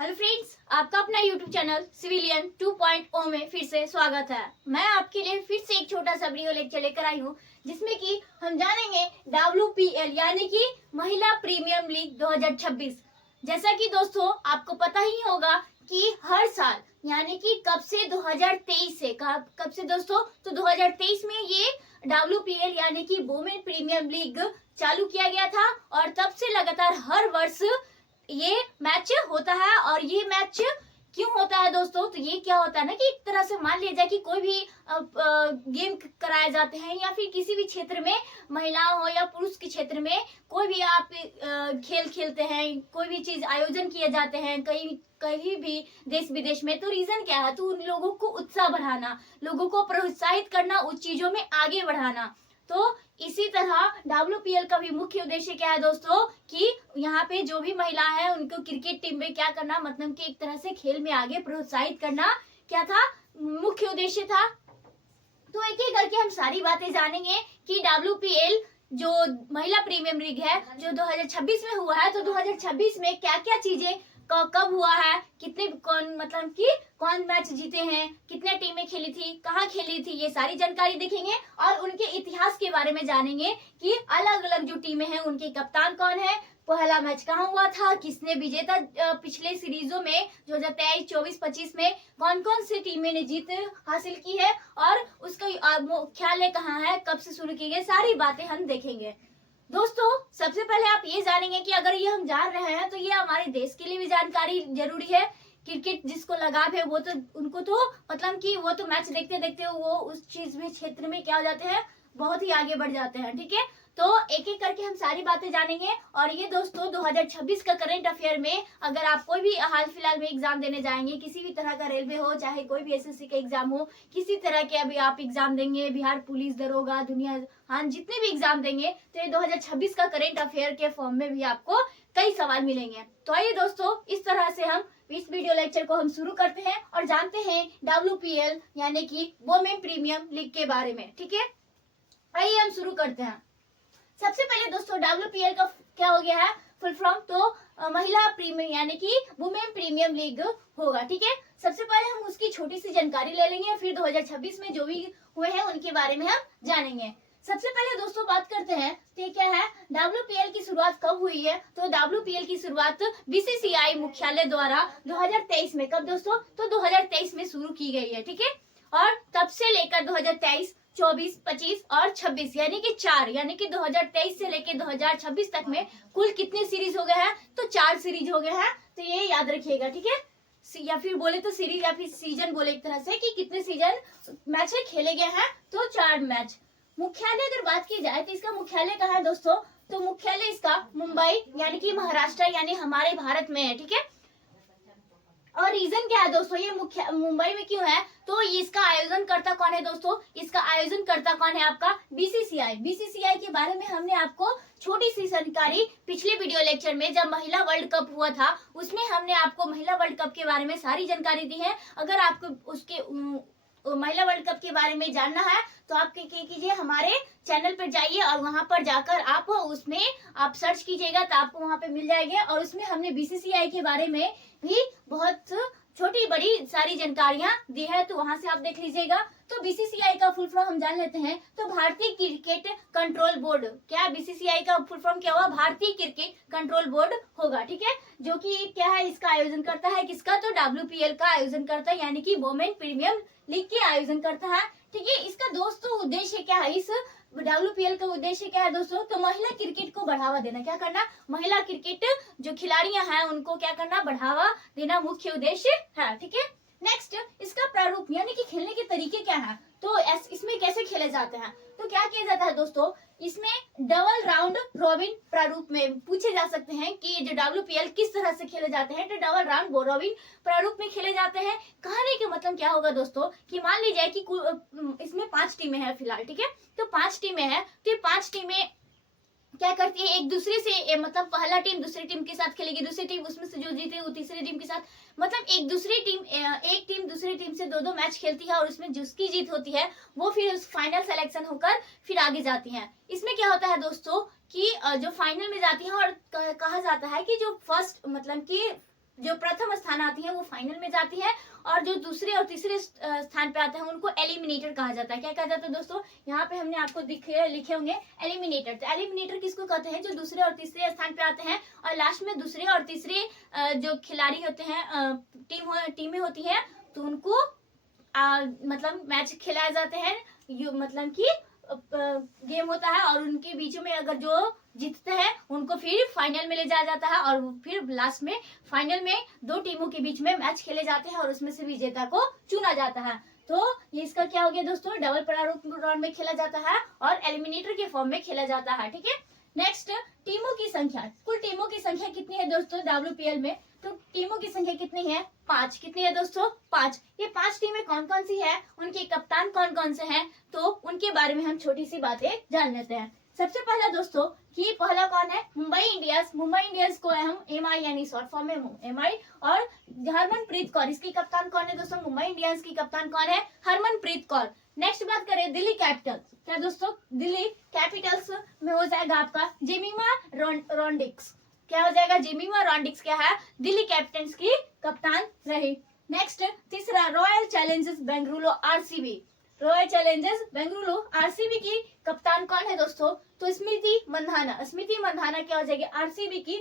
Hello friends, आपका अपना YouTube channel civilian 2.0 में फिर से स्वागत है। मैं आपके लिए फिर से एक छोटा सा वीडियो लेक्चर लेकर आई हूँ जिसमें कि हम जानेंगे WPL यानी कि महिला प्रीमियम लीग 2026। जैसा कि दोस्तों आपको पता ही होगा कि हर साल यानी कि कब से 2023 से कब से दोस्तों, तो 2023 में ये WPL यानी कि वुमेन प्रीमियम लीग चालू किया गया था और तब से लगातार हर वर्ष ये मैच होता है। और ये मैच क्यों होता है दोस्तों, तो ये क्या होता है ना कि एक तरह से मान लिया जाए कि कोई भी गेम कराए जाते हैं या फिर किसी भी क्षेत्र में, महिला हो या पुरुष के क्षेत्र में कोई भी आप खेल खेलते हैं, कोई भी चीज आयोजन किए जाते हैं कहीं कहीं भी देश विदेश में, तो रीजन क्या है, तो उन लोगों को उत्साह बढ़ाना, लोगों को प्रोत्साहित करना, उस चीजों में आगे बढ़ाना। तो इसी तरह WPL का भी मुख्य उद्देश्य क्या है दोस्तों कि यहाँ पे जो भी महिला है उनको क्रिकेट टीम में क्या करना, मतलब कि एक तरह से खेल में आगे प्रोत्साहित करना, क्या था मुख्य उद्देश्य था। तो एक एक करके हम सारी बातें जानेंगे कि WPL जो महिला प्रीमियम लीग है जो 2026 में हुआ है, तो 2026 में क्या क्या चीजें कब हुआ है, कितने कौन मतलब कि कौन मैच जीते हैं, कितने टीमें खेली थी, कहाँ खेली थी, ये सारी जानकारी देखेंगे और उनके इतिहास के बारे में जानेंगे कि अलग अलग जो टीमें हैं उनके कप्तान कौन है, पहला मैच कहाँ हुआ था, किसने विजेता पिछले सीरीजों में 2023, 24, 25 में कौन कौन सी टीमें ने जीत हासिल की है और उसका मुख्यालय कहाँ है, कब से शुरू की गई, सारी बातें हम देखेंगे। दोस्तों सबसे पहले आप ये जानेंगे कि अगर ये हम जान रहे हैं तो ये हमारे देश के लिए भी जानकारी जरूरी है। क्रिकेट जिसको लगाव है वो तो उनको तो मतलब कि वो तो मैच देखते देखते वो उस चीज में क्षेत्र में क्या हो जाते हैं, बहुत ही आगे बढ़ जाते हैं। ठीक है, तो एक एक करके हम सारी बातें जानेंगे। और ये दोस्तों 2026 का करंट अफेयर में अगर आप कोई भी हाल फिलहाल में एग्जाम देने जाएंगे, किसी भी तरह का रेलवे हो चाहे कोई भी SSC का एग्जाम हो, किसी तरह के अभी आप एग्जाम देंगे, बिहार पुलिस, दरोगा, दुनिया, हाँ जितने भी एग्जाम देंगे, तो ये 2026 का करंट अफेयर के फॉर्म में भी आपको कई सवाल मिलेंगे। तो आइए दोस्तों इस तरह से हम इस वीडियो लेक्चर को हम शुरू करते हैं और जानते हैं WPL यानी कि वुमेन प्रीमियम लीग के बारे में। ठीक है, आइए हम शुरू करते हैं। सबसे पहले दोस्तों WPL का क्या हो गया है फुल फॉर्म, तो महिला प्रीमियम यानी कि वुमेन प्रीमियम लीग होगा। ठीक है, सबसे पहले हम उसकी छोटी सी जानकारी ले लेंगे, फिर 2026 में जो भी हुए हैं उनके बारे में हम जानेंगे। सबसे पहले दोस्तों बात करते हैं तो क्या है WPL की शुरुआत कब हुई है, तो WPL की शुरुआत BCCI मुख्यालय द्वारा 2023 में, कब दोस्तों, तो 2023 में शुरू की गई है। ठीक है, और तब से लेकर 2023, 24, 25 और 26 यानी कि 4, यानी कि 2023 से लेकर 2026 तक में कुल कितने सीरीज हो गए हैं, तो 4 सीरीज हो गए हैं। तो ये याद रखिएगा। ठीक है, या फिर बोले तो सीरीज या फिर सीजन बोले एक तरह से कि कितने सीजन मैच खेले गए हैं, तो 4 मैच। मुख्यालय अगर बात की जाए तो इसका मुख्यालय कहाँ है दोस्तों, तो मुख्यालय इसका मुंबई यानी कि महाराष्ट्र यानी हमारे भारत में है। ठीक है, और रीजन क्या है दोस्तों, ये मुख्य मुंबई में क्यों है, तो इसका आयोजन करता कौन है दोस्तों, इसका आयोजन करता कौन है आपका BCCI के बारे में हमने आपको छोटी सी जानकारी पिछले वीडियो लेक्चर में जब महिला वर्ल्ड कप हुआ था उसमें हमने आपको महिला वर्ल्ड कप के बारे में सारी जानकारी दी है। अगर आपको उसके महिला वर्ल्ड कप के बारे में जानना है तो आप क्या कीजिए, हमारे चैनल पर जाइए और वहां पर जाकर आप उसमें आप सर्च कीजिएगा तो आपको वहां पे मिल जाएंगे। और उसमें हमने BCCI के बारे में भी बहुत छोटी बड़ी सारी जानकारियां दी है, तो वहां से आप देख लीजिएगा। तो BCCI का फुल फॉर्म हम जान लेते हैं, तो भारतीय क्रिकेट कंट्रोल बोर्ड, क्या BCCI का फुल फॉर्म क्या हुआ, भारतीय क्रिकेट कंट्रोल बोर्ड होगा। ठीक है, जो कि क्या है, इसका आयोजन करता है किसका, तो WPL का आयोजन करता है यानी कि वुमेन प्रीमियम लीग के आयोजन करता है। ठीक है, इसका दोस्तों उद्देश्य क्या है, इस WPL का उद्देश्य क्या है दोस्तों, तो महिला क्रिकेट को बढ़ावा देना, क्या करना, महिला क्रिकेट जो खिलाड़ियां हैं उनको क्या करना, बढ़ावा देना मुख्य उद्देश्य है। ठीक है, नेक्स्ट इसका प्रारूप यानी कि खेलने के तरीके क्या है, तो इसमें कैसे खेले जाते हैं, तो क्या किया जाता है दोस्तों, इसमें डबल राउंड रॉबिन प्रारूप में पूछे जा सकते हैं कि जो WPL किस तरह से खेले जाते हैं, तो डबल राउंड रॉबिन प्रारूप में खेले जाते हैं। कहने के मतलब क्या होगा दोस्तों कि मान लीजिए कि इसमें 5 टीमें हैं फिलहाल। ठीक है, तो 5 टीमें हैं, तो 5 टीमें क्या करती है, एक दूसरे से मतलब पहला टीम दूसरी टीम के साथ खेलेगी, दूसरी टीम उसमें से जो जीते वो तीसरी टीम के साथ, मतलब एक टीम दूसरी टीम से 2-2 मैच खेलती है और उसमें जिसकी जीत होती है वो फिर उस फाइनल सिलेक्शन होकर फिर आगे जाती है। इसमें क्या होता है दोस्तों कि जो फाइनल में जाती है और कहा जाता है कि जो फर्स्ट मतलब कि जो प्रथम स्थान आती है वो फाइनल में जाती है, और जो दूसरे और तीसरे स्थान पे आते हैं उनको एलिमिनेटर कहा जाता है। क्या कहा जाता है दोस्तों, यहाँ पे हमने आपको लिखे होंगे एलिमिनेटर। तो एलिमिनेटर किसको कहते हैं, जो दूसरे और तीसरे स्थान पे आते हैं और लास्ट में दूसरे और तीसरे जो खिलाड़ी होते हैं, टीमें होती है, तो उनको मतलब मैच खिलाए जाते हैं, मतलब कि गेम होता है, और उनके बीच में अगर जो जीतते हैं उनको फिर फाइनल में ले जाया जाता है, और फिर लास्ट में फाइनल में दो टीमों के बीच में मैच खेले जाते हैं और उसमें से विजेता को चुना जाता है। तो ये इसका क्या हो गया दोस्तों, डबल प्रारूप राउंड में खेला जाता है और एलिमिनेटर के फॉर्म में खेला जाता है। ठीक है, नेक्स्ट टीमों की संख्या। कुल टीमों की संख्या कितनी है दोस्तों WPL में, तो टीमों की संख्या कितनी है, 5। कितनी है दोस्तों, 5। ये 5 टीमें कौन कौन सी है, उनके कप्तान कौन कौन से हैं, तो उनके बारे में हम छोटी सी बातें जान लेते हैं। सबसे पहला दोस्तों कि पहला कौन है, मुंबई इंडियंस। मुंबई इंडियंस को हम MI यानी शॉर्ट फॉर्म में MI, और हरमनप्रीत कौर, इसकी कप्तान कौन है दोस्तों, मुंबई इंडियंस की कप्तान कौन है, हरमनप्रीत कौर। नेक्स्ट बात करें दिल्ली कैपिटल। क्या दोस्तों, दिल्ली कैपिटल्स में हो जाएगा आपका जेमिमा रॉन्डिक्स। क्या हो जाएगा, जेमिमा रॉन्डिक्स क्या है, दिल्ली कैपिटल्स की कप्तान रही। नेक्स्ट तीसरा royal Challengers Bengaluru RCB। Royal Challengers Bengaluru RCB की कप्तान कौन है दोस्तों, तो स्मृति मंधाना। स्मृति मंधाना क्या हो जाएगी, RCB की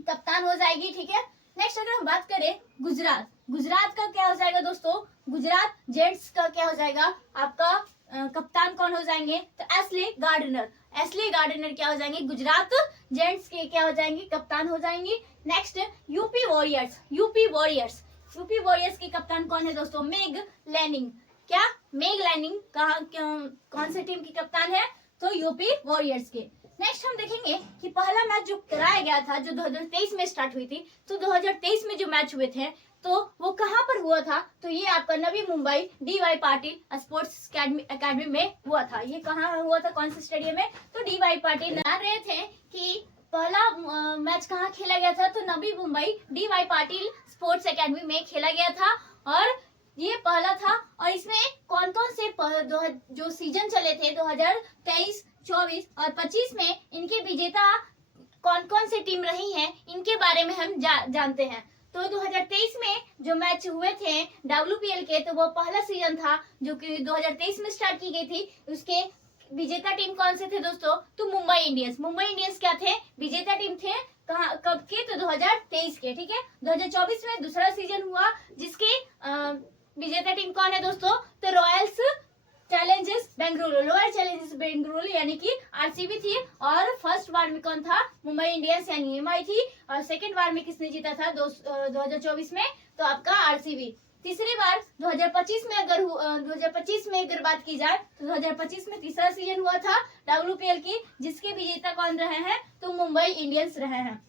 कप्तान हो जाएगी। ठीक है, नेक्स्ट अगर हम बात करें गुजरात, गुजरात का क्या हो जाएगा दोस्तों, गुजरात जेंट्स का क्या हो जाएगा, आपका कप्तान कौन हो जाएंगे, तो एस्ले गार्डनर। एस्ले गार्डनर क्या हो जाएंगे, गुजरात जेंट्स के क्या हो जाएंगे, कप्तान हो जाएंगी। Next UP warriors. UP warriors की कप्तान कौन है दोस्तों, मेग लैनिंग। क्या, मेग लैनिंग कौन से टीम की कप्तान है, तो यूपी वॉरियर्स के। नेक्स्ट हम देखेंगे कि पहला मैच जो कराया गया था, जो 2023 में स्टार्ट हुई थी, तो 2023 में जो मैच हुए थे तो वो कहाँ पर हुआ था, तो ये आपका Navi Mumbai DY Patil sports academy में हुआ था। ये कहाँ हुआ था, कौन से स्टेडियम में, तो DY पाटिल बता रहे थे कि पहला मैच कहाँ खेला गया था, तो Navi Mumbai DY Patil sports academy में खेला गया था, और ये पहला था। और इसमें कौन कौन से जो सीजन चले थे 2023, 24 और 25 में इनके विजेता कौन कौन से टीम रही हैं, इनके बारे में हम जानते हैं। तो 2023 में जो मैच हुए थे WPL के, तो वो पहला सीजन था जो कि 2023 में स्टार्ट की गई थी। उसके विजेता टीम कौन से थे दोस्तों, तो मुंबई इंडियंस। मुंबई इंडियंस क्या थे, विजेता टीम थे। कहाँ, कब के, तो 2023 के। ठीक है, 2024 में दूसरा सीजन हुआ जिसके विजेता टीम कौन है दोस्तों, तो Royals Challengers Bengaluru. Royal Challengers Bengaluru यानी कि RCB थी, और फर्स्ट बार में कौन था, मुंबई इंडियंस यानी MI थी, और सेकंड बार में किसने जीता था 2024 में, तो आपका RCB। तीसरी बार 2025 में अगर बात की जाए तो 2025 में तीसरा सीजन हुआ था WPL की, जिसके विजेता कौन रहे हैं, तो मुंबई इंडियंस रहे हैं।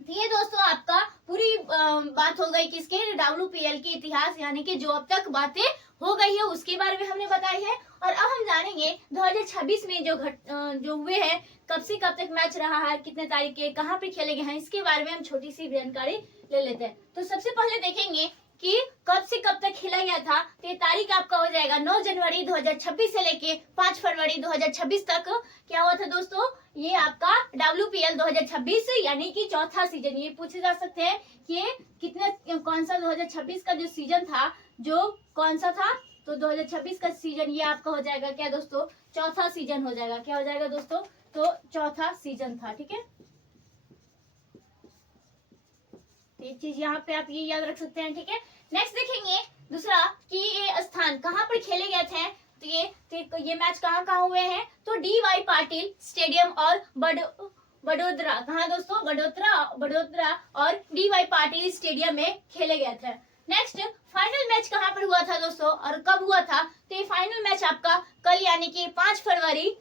तो ये दोस्तों आपका पूरी बात हो गई किसके, WPL के इतिहास, यानी कि जो अब तक बातें हो गई है उसके बारे में हमने बताई है। और अब हम जानेंगे 2026 में जो हुए हैं, कब से कब तक मैच रहा है, कितने तारीख के, कहाँ पे खेले गए हैं, इसके बारे में हम छोटी सी जानकारी ले लेते हैं। तो सबसे पहले देखेंगे कि कब से कब तक खेला गया था, तो ये तारीख आपका हो जाएगा 9 जनवरी 2026 से लेके 5 फरवरी 2026 तक। क्या हुआ था दोस्तों, ये आपका WPL 2026 यानी कि चौथा सीजन। ये पूछे जा सकते हैं कि कितने, कौन सा 2026 का जो सीजन था, जो कौन सा था, तो 2026 का सीजन ये आपका हो जाएगा क्या दोस्तों, चौथा सीजन हो जाएगा। क्या हो जाएगा दोस्तों, तो चौथा सीजन था। ठीक है, एक चीज यहाँ पे आप ये याद रख सकते हैं। ठीक है, नेक्स्ट देखेंगे दूसरा कि ये स्थान कहाँ पर खेले गए थे, तो ये मैच कहाँ कहाँ हुए हैं, तो DY पाटिल स्टेडियम और बड़ोदरा। कहाँ दोस्तों, बड़ोदरा और DY पाटिल स्टेडियम में खेले गए थे। नेक्स्ट फाइनल मैच कहाँ पर हुआ था दोस्तों, और कब हुआ था, तो ये फाइनल मैच आपका कल यानी कि 5 फरवरी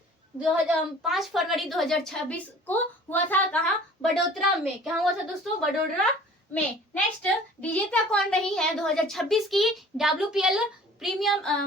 2026 को हुआ था। कहाँ, बड़ोदरा में। क्या हुआ था दोस्तों, बड़ोदरा में। नेक्स्ट विजेता कौन रही है 2026 की WPL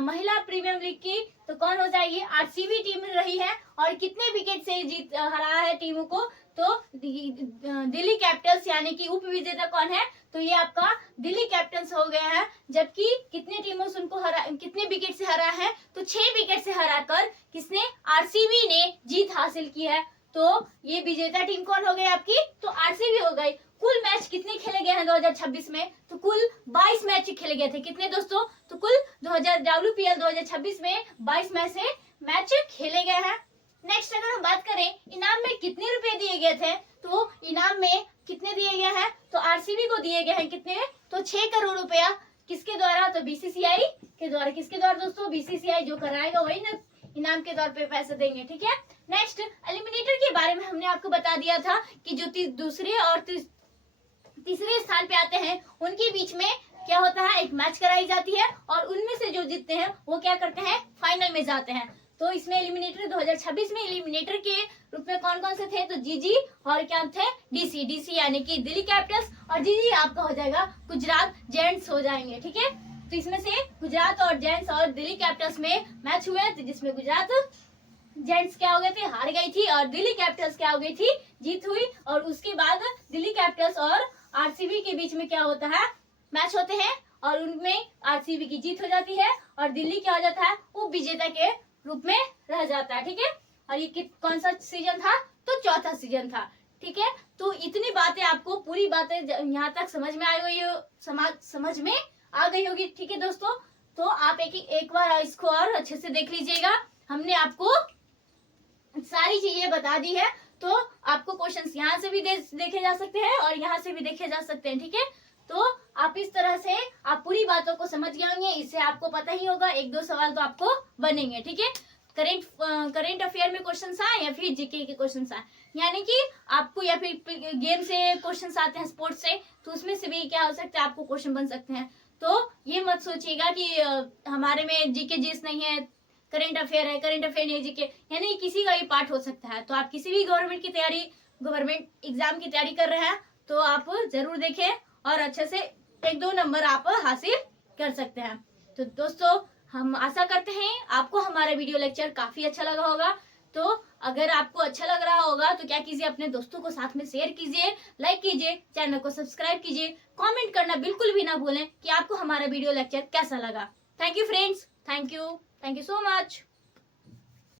महिला प्रीमियम लीग की, तो कौन हो जाएगी, RCB टीम रही है। और कितने विकेट से जीत हराया है टीमों को, तो दिल्ली कैपिटल्स यानी कि उप विजेता कौन है, तो ये आपका दिल्ली कैपिटल्स हो गया है। जबकि कितने टीमों से उनको कितने विकेट से हरा है, तो 6 विकेट से हराकर किसने, RCB ने जीत हासिल की है। तो ये विजेता टीम कौन हो गई आपकी, तो RCB हो गई। कुल मैच कितने खेले गए हैं 2026 में तो कुल 22 मैच खेले गए थे। कितने दोस्तों? तो कुल WPL 2026 में 22 मैच खेले गए हैं। नेक्स्ट अगर हम बात करें इनाम में कितने रुपए दिए गए थे, तो इनाम में कितने दिए गए हैं, तो आरसीबी को दिए गए हैं कितने, तो 6 करोड़ रुपया। किसके द्वारा? तो बीसीसीआई के द्वारा। किसके द्वारा दोस्तों? बीसीसीआई जो कराएगा वही ना इनाम के तौर पे पैसे देंगे। ठीक है। नेक्स्ट एलिमिनेटर के बारे में हमने आपको बता दिया था कि जो दूसरे और तीसरे स्थान पे आते हैं उनके बीच में क्या होता है, एक मैच कराई जाती है और उनमें से जो जीतते हैं वो क्या करते हैं, फाइनल में जाते हैं। तो इसमें एलिमिनेटर 2026 में एलिमिनेटर के रूप में कौन कौन से थे, तो जीजी और क्या थे, डीसी यानी कि दिल्ली कैपिटल्स, और जीजी आपका हो जाएगा गुजरात जायंट्स हो जाएंगे। ठीक है। तो इसमें से गुजरात और जायंट्स और दिल्ली कैपिटल्स में मैच हुए थे, जिसमें गुजरात जायंट्स क्या हो गए थे, हार गई थी, और दिल्ली कैपिटल्स क्या हो गई थी, जीत हुई। और उसके बाद दिल्ली कैपिटल्स और आरसीबी के बीच में क्या होता है, मैच होते हैं और उनमें आरसीबी की जीत हो जाती है और दिल्ली क्या हो जाता है, वो विजेता के रूप में रह जाता है। ठीक है। और ये कौन सा सीजन था, तो चौथा सीजन था। ठीक है। तो इतनी बातें आपको पूरी बातें यहाँ तक समझ में आई हुई, समझ में आ गई होगी। ठीक है दोस्तों, तो आप एक बार इसको और अच्छे से देख लीजिएगा। हमने आपको सारी चीजें बता दी है, तो आपको क्वेश्चंस यहाँ से भी देखे जा सकते हैं और यहाँ से भी देखे जा सकते हैं। ठीक है। तो आप इस तरह से आप पूरी बातों को समझ गए होंगे। इससे आपको पता ही होगा, एक दो सवाल तो आपको बनेंगे। ठीक है। करेंट अफेयर में क्वेश्चंस आए या फिर जीके के क्वेश्चंस आए, यानी कि आपको या फिर गेम से क्वेश्चंस आते हैं, स्पोर्ट्स से, तो उसमें से भी क्या हो सकता है, आपको क्वेश्चन बन सकते हैं। तो ये मत सोचिएगा कि हमारे में जीके जीएस नहीं है, करेंट अफेयर है, करेंट अफेयर नहीं जीके, यानी किसी का भी पार्ट हो सकता है। तो आप किसी भी गवर्नमेंट एग्जाम की तैयारी कर रहे हैं तो आप जरूर देखें और अच्छे से 1-2 नंबर आप हासिल कर सकते हैं। तो दोस्तों हम आशा करते हैं आपको हमारा वीडियो लेक्चर काफी अच्छा लगा होगा। तो अगर आपको अच्छा लग रहा होगा तो क्या कीजिए, अपने दोस्तों को साथ में शेयर कीजिए, लाइक कीजिए, चैनल को सब्सक्राइब कीजिए, कमेंट करना बिल्कुल भी ना भूलें कि आपको हमारा वीडियो लेक्चर कैसा लगा। Thank you friends, thank you so much.